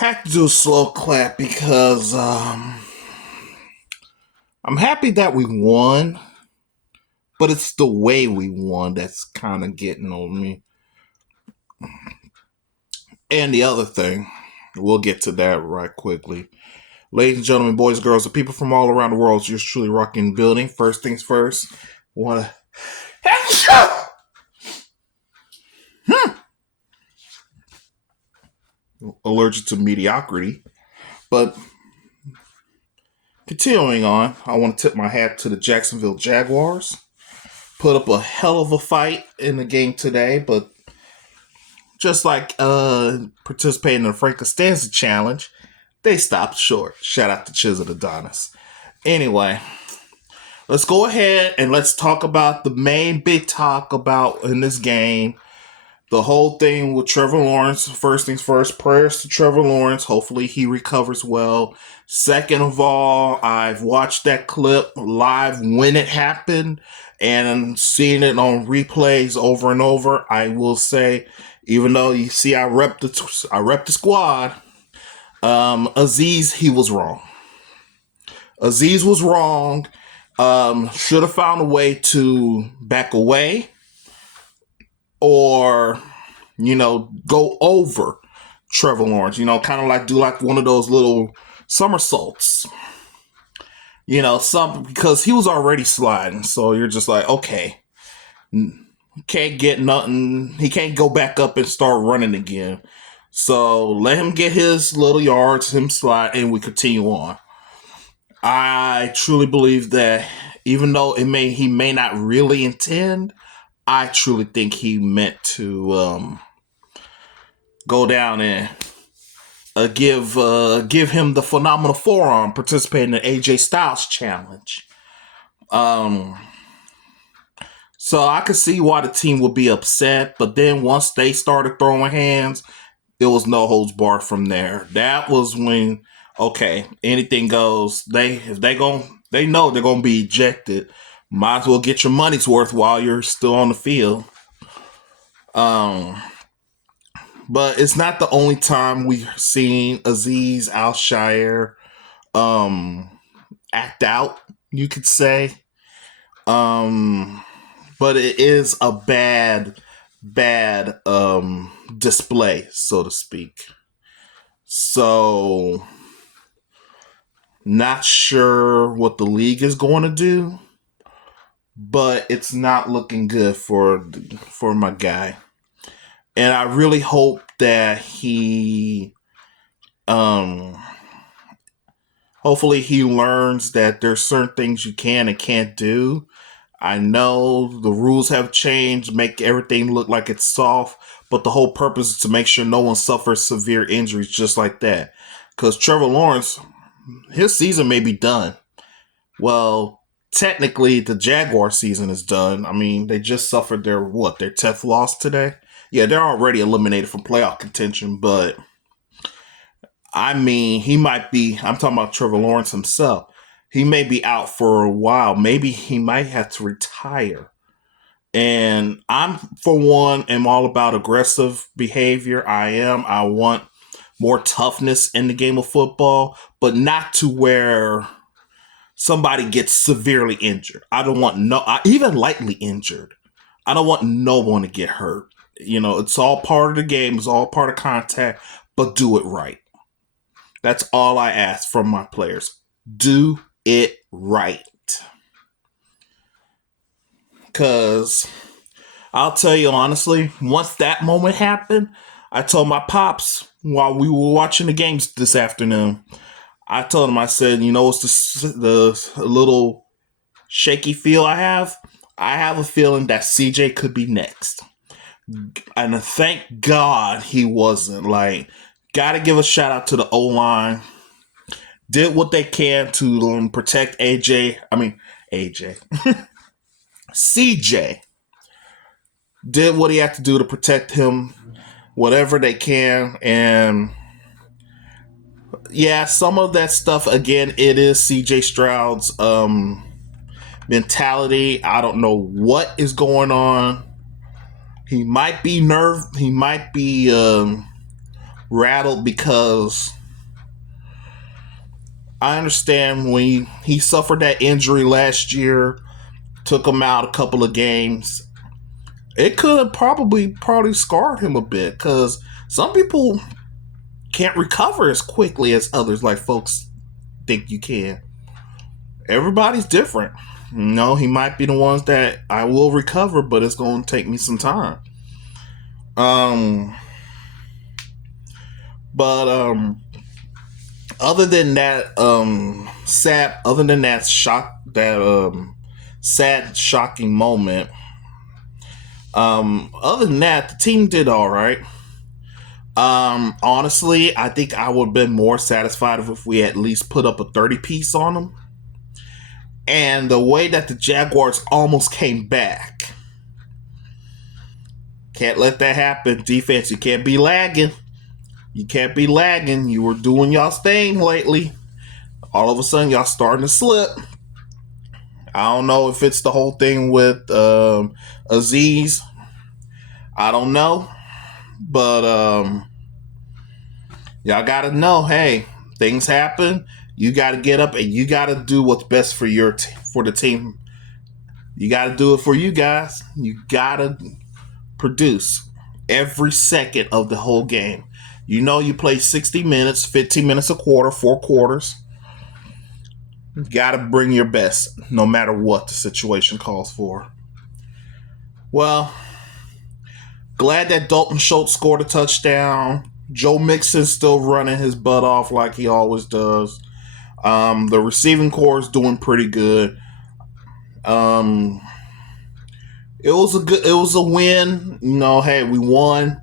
Had to do a slow clap because I'm happy that we won, but it's the way we won that's kind of getting on me. And the other thing, we'll get to that right quickly. Ladies and gentlemen, boys and girls, the people from all around the world, you're truly rocking building. First things first, want to allergic to mediocrity, but continuing on, I want to tip my hat to the Jacksonville Jaguars. Put up a hell of a fight in the game today, but just like participating in the Frank Costanza challenge, they stopped short. Shout out to Chizard Adonis. Anyway, let's go ahead and let's talk about the main big talk about in this game. The whole thing with Trevor Lawrence. First things first, prayers to Trevor Lawrence. Hopefully he recovers well. Second of all, I've watched that clip live when it happened and seeing it on replays over and over. I will say, even though you see I rep the squad, Azeez, he was wrong. Azeez was wrong. Should have found a way to back away or, go over Trevor Lawrence, kind of like do like one of those little somersaults, something, because he was already sliding. So you're just like, okay, can't get nothing. He can't go back up and start running again. So let him get his little yards, him slide, and we continue on. I truly believe that even though he may not really intend, I truly think he meant to go down and give him the phenomenal forearm participating in the AJ Styles challenge. So I could see why the team would be upset, but then once they started throwing hands, it was no holds barred from there. That was when, okay, anything goes. They know they're gonna be ejected. Might as well get your money's worth while you're still on the field. But it's not the only time we've seen Azeez Al-Shaair act out, you could say. But it is a bad display, so to speak. So, not sure what the league is going to do, but it's not looking good for my guy. And I really hope that he hopefully he learns that there's certain things you can and can't do. I know the rules have changed, make everything look like it's soft, but the whole purpose is to make sure no one suffers severe injuries just like that. Because Trevor Lawrence, his season may be done. Well, technically, the Jaguar season is done. I mean, they just suffered their 10th loss today? Yeah, they're already eliminated from playoff contention, but I mean, he might be, I'm talking about Trevor Lawrence himself. He may be out for a while. Maybe he might have to retire. And I'm, for one, am all about aggressive behavior. I want more toughness in the game of football, but not to where somebody gets severely injured. I don't want even lightly injured. I don't want no one to get hurt. It's all part of the game. It's all part of contact, but do it right. That's all I ask from my players. Do it right. Because I'll tell you honestly, once that moment happened, I told my pops while we were watching the games this afternoon, I told him, I said, what's the little shaky feel I have? I have a feeling that CJ could be next. And thank God he wasn't. Gotta give a shout out to the O-line. Did what they can to protect CJ. Did what he had to do to protect him, whatever they can. And yeah, some of that stuff, again, it is CJ Stroud's mentality. I don't know what is going on. He might be rattled because I understand when he suffered that injury last year, took him out a couple of games. It could have probably scarred him a bit because some people can't recover as quickly as others, like folks think you can. Everybody's different. He might be the ones that I will recover, but it's going to take me some time. But other than that, sad, shocking moment. Other than that, the team did all right. Honestly, I think I would have been more satisfied if we at least put up a 30 piece on them. And the way that the Jaguars almost came back. Can't let that happen. Defense, you can't be lagging. You can't be lagging. You were doing y'all's thing lately. All of a sudden, y'all starting to slip. I don't know if it's the whole thing with Azeez. I don't know. But y'all got to know, hey, things happen. You got to get up and you got to do what's best for for the team. You got to do it for you guys. You got to produce every second of the whole game. You play 60 minutes, 15 minutes a quarter, 4 quarters. You got to bring your best no matter what the situation calls for. Well, glad that Dalton Schultz scored a touchdown. Joe Mixon's still running his butt off like he always does. The receiving core is doing pretty good. It was a win. Hey, we won.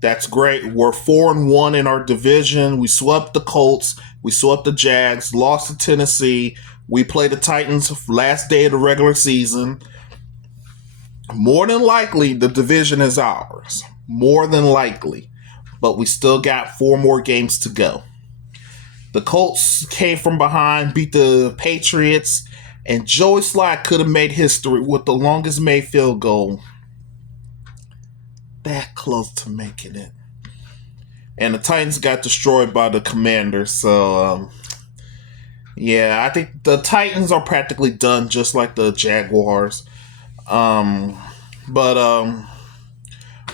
That's great. We're 4-1 in our division. We swept the Colts. We swept the Jags. Lost to Tennessee. We played the Titans last day of the regular season. More than likely, the division is ours. More than likely. But we still got 4 more games to go. The Colts came from behind, beat the Patriots, and Joey Slye could have made history with the longest made field goal. That close to making it. And the Titans got destroyed by the Commanders. So, I think the Titans are practically done, just like the Jaguars. But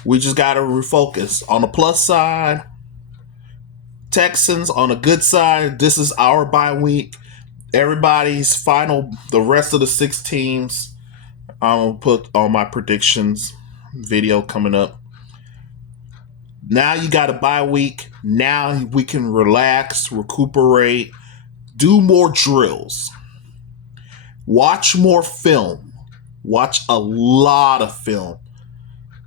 we just got to refocus. On the plus side, Texans. On the good side, this is our bye week. Everybody's the rest of the 6 teams. I'll put all my predictions video coming up. Now you got a bye week. Now we can relax, recuperate, do more drills, watch more film, watch a lot of film.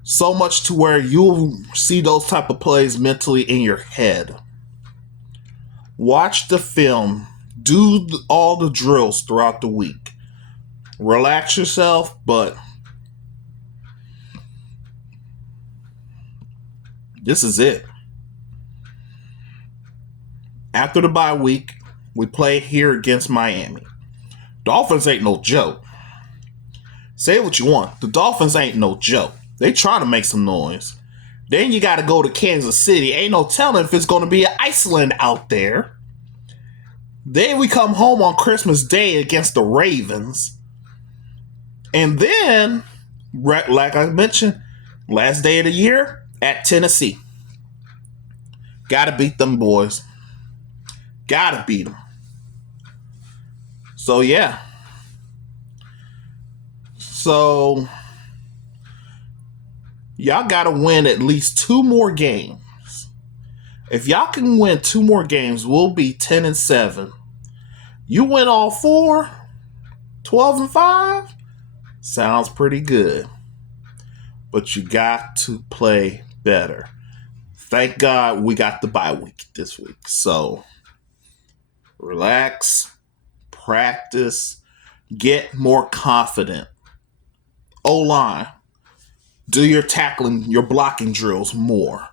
So much to where you'll see those type of plays mentally in your head. Watch the film. Do all the drills throughout the week. Relax yourself, but this is it. After the bye week, we play here against Miami. Dolphins ain't no joke. Say what you want. The Dolphins ain't no joke. They trying to make some noise. Then you got to go to Kansas City. Ain't no telling if it's going to be Iceland out there. Then we come home on Christmas Day against the Ravens. And then, like I mentioned, last day of the year at Tennessee. Gotta beat them boys. Gotta beat them. So, yeah. So, y'all gotta win at least 2 more games. If y'all can win 2 more games, we'll be 10-7. You win all 4, 12-5. Sounds pretty good. But you got to play better. Thank God we got the bye week this week. So, relax, practice, get more confident. O-line, do your tackling, your blocking drills more.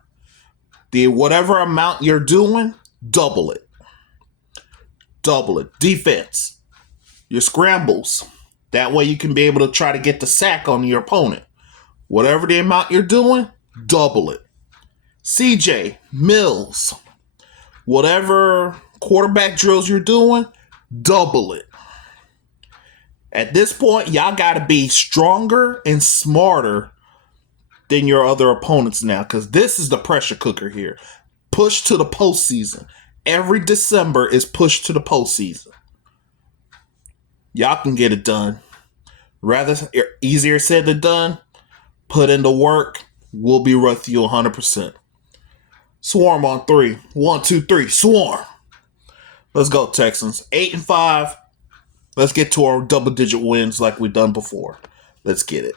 Whatever amount you're doing, double it. Double it. Defense, your scrambles. That way you can be able to try to get the sack on your opponent. Whatever the amount you're doing, double it. CJ, Mills, whatever quarterback drills you're doing, double it. At this point, y'all got to be stronger and smarter than your other opponents now, because this is the pressure cooker here. Push to the postseason. Every December is pushed to the postseason. Y'all can get it done. Rather easier said than done. Put in the work. We'll be with you 100%. Swarm on 3. 1, 2, 3. Swarm. Let's go, Texans. 8-5. Let's get to our double-digit wins like we've done before. Let's get it.